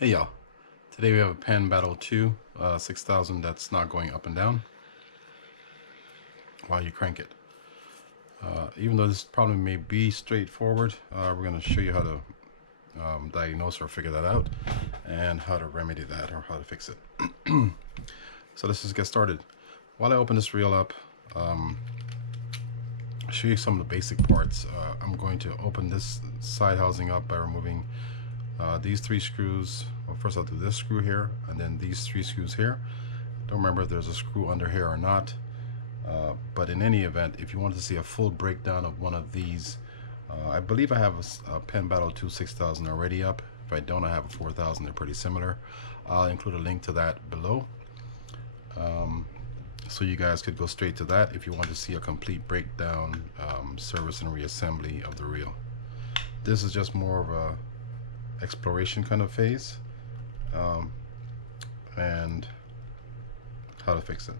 Hey y'all, today we have a Penn Battle 2 6000 that's not going up and down while you crank it. Even though this problem may be straightforward, we're going to show you how to diagnose or figure that out and how to remedy that or how to fix it. So let's just get started. While I open this reel up, I'll show you some of the basic parts. I'm going to open this side housing up by removing these 3 screws. Well, first I'll do this screw here and then these 3 screws here. Don't remember if there's a screw under here or not, but in any event, if you want to see a full breakdown of one of these, I believe I have a Penn Battle 2 6000 already up. If I don't, I have a 4000. They're pretty similar. I'll include a link to that below, so you guys could go straight to that if you want to see a complete breakdown, service and reassembly of the reel. This is just more of a exploration kind of phase, and how to fix it.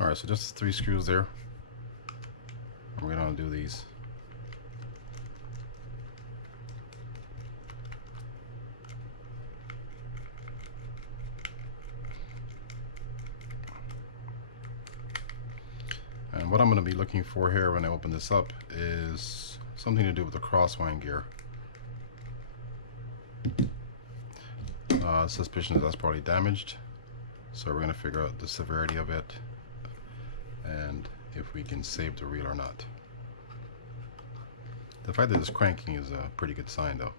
Alright, so just 3 screws there. We're gonna do these. And what I'm going to be looking for here when I open this up is something to do with the crosswind gear. Suspicion that that's probably damaged, so we're going to figure out the severity of it and if we can save the reel or not. The fact that it's cranking is a pretty good sign though.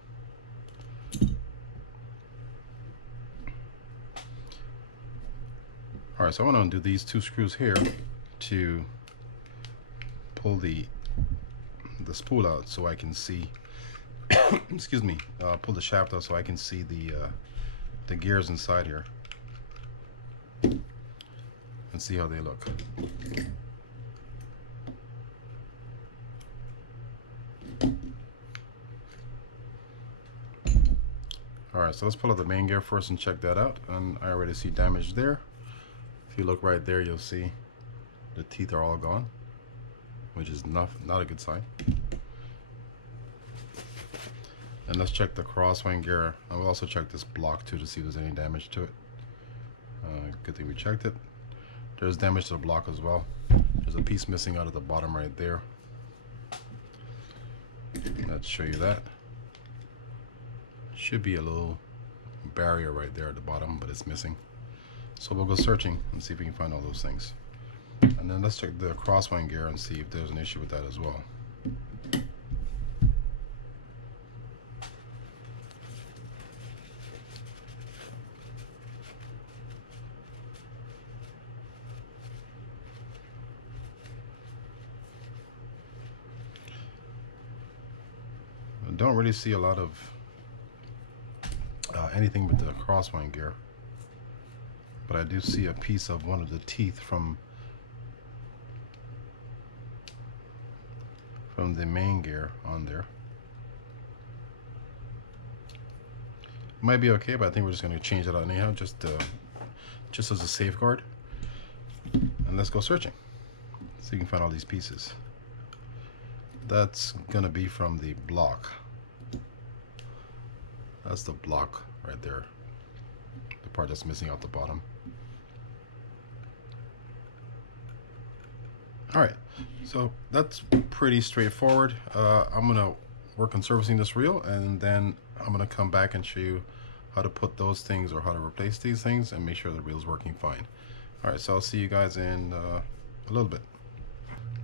Alright, so I want to undo these 2 screws here to pull the spool out so I can see excuse me, pull the shaft out so I can see the gears inside here and see how they look. Alright, so let's pull out the main gear first and check that out, and I already see damage there. If you look right there, you'll see the teeth are all gone, which is not a good sign. And let's check the crosswind gear. I will also check this block too to see if there's any damage to it. Good thing we checked it. There's damage to the block as well. There's a piece missing out of the bottom right there. Let's show you that. Should be a little barrier right there at the bottom, but it's missing. So we'll go searching and see if we can find all those things. And then let's check the crosswind gear and see if there's an issue with that as well. I don't really see a lot of anything with the crosswind gear, but I do see a piece of one of the teeth from the main gear on there. Might be okay, but I think we're just going to change it out anyhow, just as a safeguard. And let's go searching so you can find all these pieces. That's gonna be from the block. That's the block right there, the part that's missing out the bottom. Alright, so that's pretty straightforward. I'm going to work on servicing this reel, and then I'm going to come back and show you how to put those things or how to replace these things and make sure the reel's working fine. Alright, so I'll see you guys in a little bit.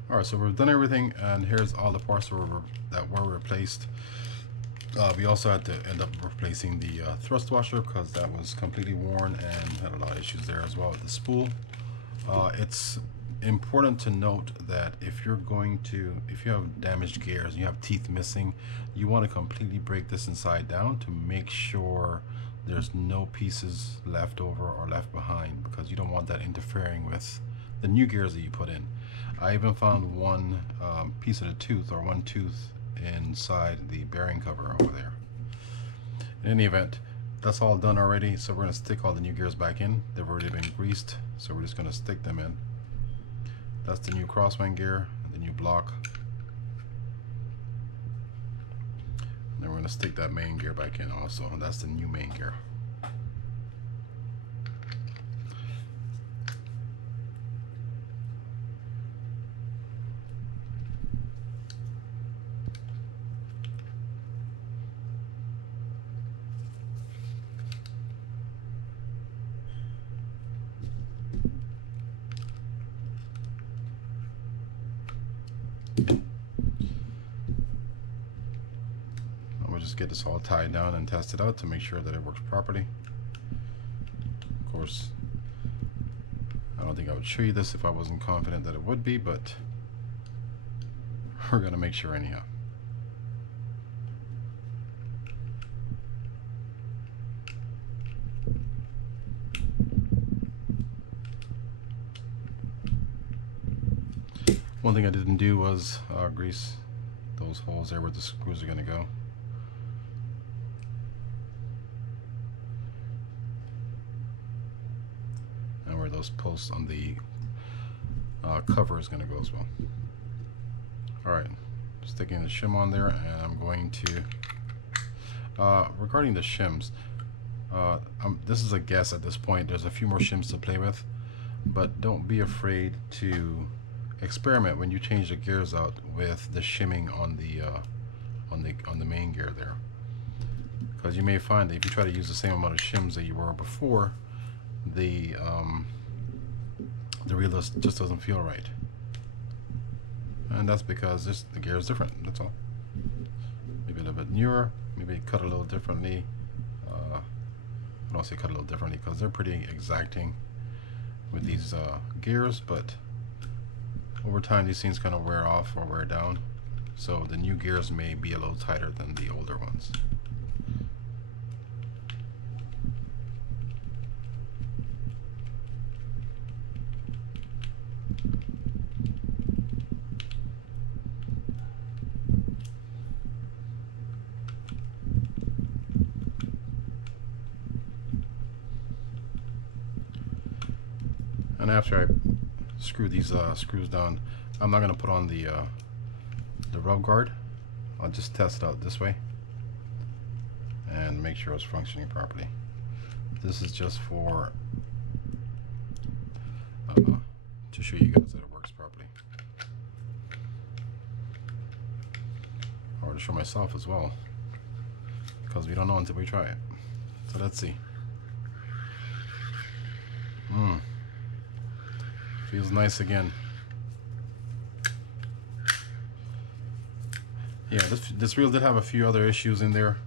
Alright, so we've done everything, and here's all the parts that were replaced. We also had to end up replacing the thrust washer because that was completely worn and had a lot of issues there as well with the spool. It's important to note that if you have damaged gears and you have teeth missing, you want to completely break this inside down to make sure there's no pieces left over or left behind, because you don't want that interfering with the new gears that you put in. I even found one piece of the tooth, or one tooth, inside the bearing cover over there. In any event, that's all done already, so we're going to stick all the new gears back in. They've already been greased, so we're just going to stick them in. That's the new crosswind gear, the new block. And then we're going to stick that main gear back in also, and that's the new main gear. Just get this all tied down and test it out to make sure that it works properly. Of course, I don't think I would show you this if I wasn't confident that it would be, but we're gonna make sure anyhow. One thing I didn't do was grease those holes there where the screws are gonna go. Where those posts on the cover is going to go as well. Alright, sticking the shim on there, and I'm going to regarding the shims, this is a guess at this point. There's a few more shims to play with, but don't be afraid to experiment when you change the gears out with the shimming on the main gear there, because you may find that if you try to use the same amount of shims that you were before, the reel just doesn't feel right, and that's because the gear is different. That's all. Maybe a little bit newer, maybe cut a little differently. I don't say cut a little differently because they're pretty exacting with these gears, but over time these things kind of wear off or wear down, so the new gears may be a little tighter than the older ones. And after I screw these screws down, I'm not going to put on the rub guard. I'll just test it out this way and make sure it's functioning properly. This is just for to show you guys that it works properly, or to show myself as well, because we don't know until we try it. So let's see. Feels nice again. Yeah, this reel did have a few other issues in there,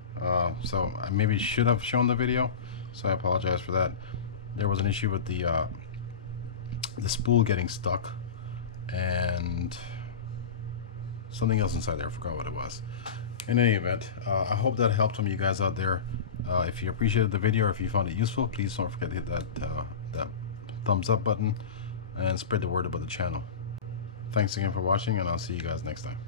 so I maybe should have shown the video, so I apologize for that. There was an issue with the spool getting stuck, and something else inside there. I forgot what it was. In any event, I hope that helped some of you guys out there. If you appreciated the video or if you found it useful, please don't forget to hit that thumbs up button and spread the word about the channel. Thanks again for watching, and I'll see you guys next time.